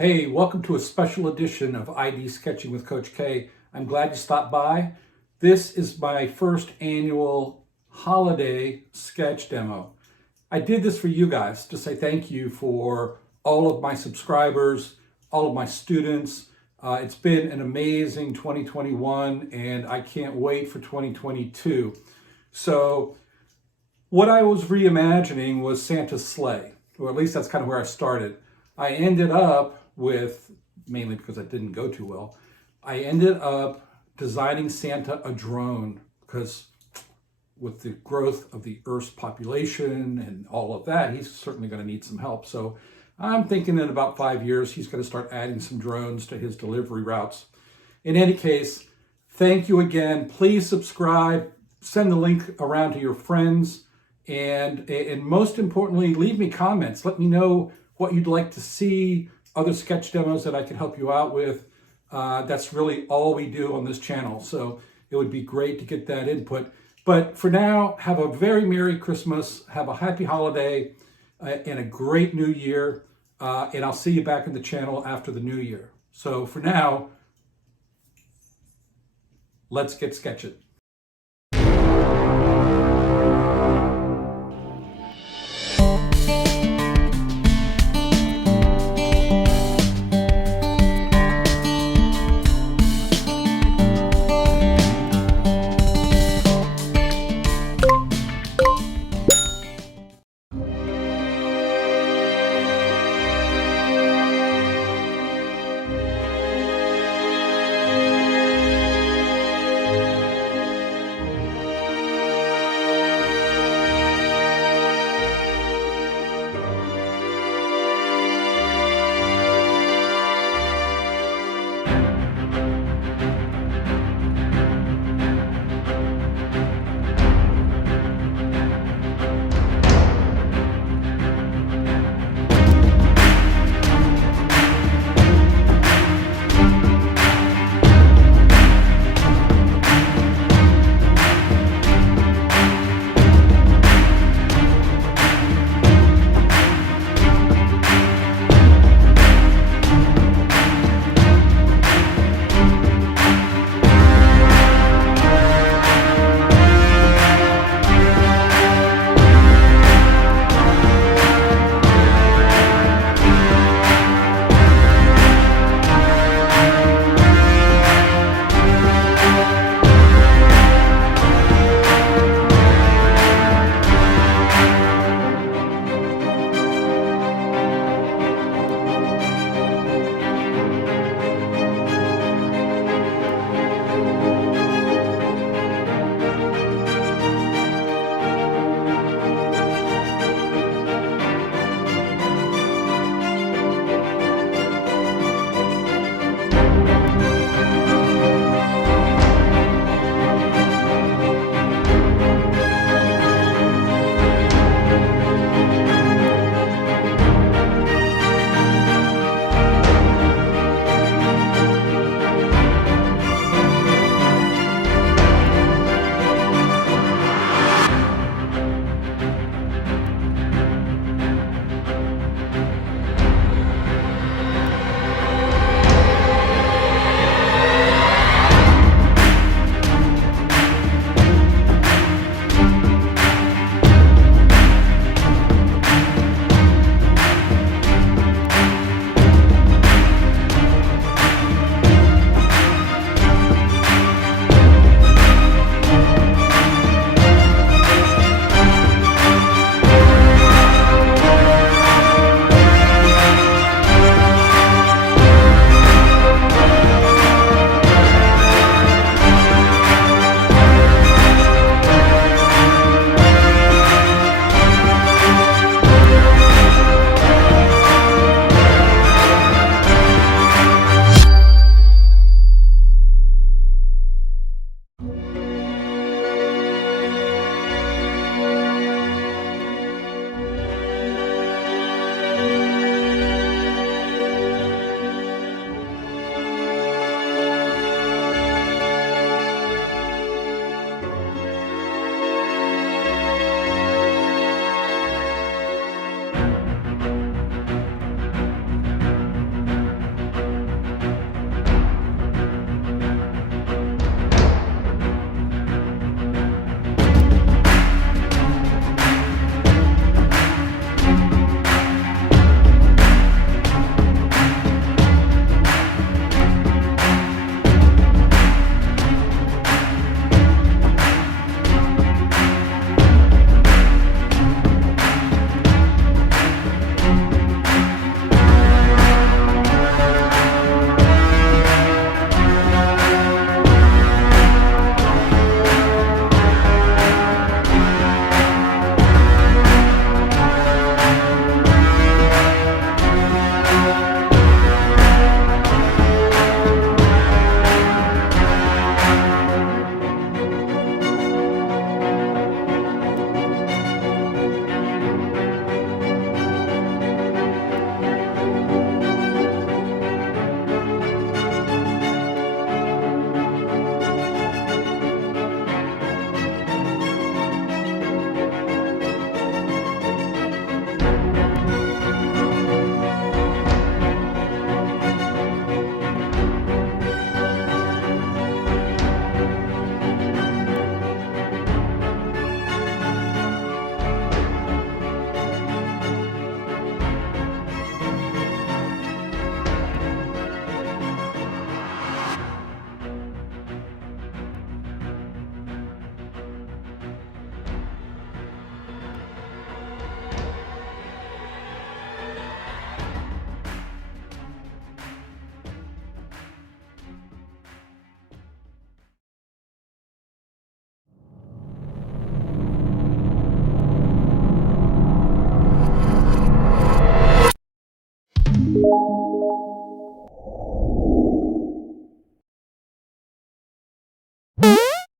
Hey, welcome to a special edition of ID Sketching with Coach K. I'm glad you stopped by. This is my first annual holiday sketch demo. I did this for you guys to say thank you for all of my subscribers, all of my students. It's been an amazing 2021 and I can't wait for 2022. So what I was reimagining was Santa's sleigh, or at least that's kind of where I started. I ended up with, mainly because it didn't go too well, I ended up designing Santa a drone because with the growth of the Earth's population and all of that, he's certainly going to need some help. So I'm thinking in about 5 years, he's going to start adding some drones to his delivery routes. In any case, thank you again. Please subscribe, send the link around to your friends, and most importantly, leave me comments. Let me know what you'd like to see, other sketch demos that I can help you out with. That's really all we do on this channel. So it would be great to get that input. But for now, have a very Merry Christmas, have a happy holiday, and a great new year. And I'll see you back in the channel after the new year. So for now, let's get sketching.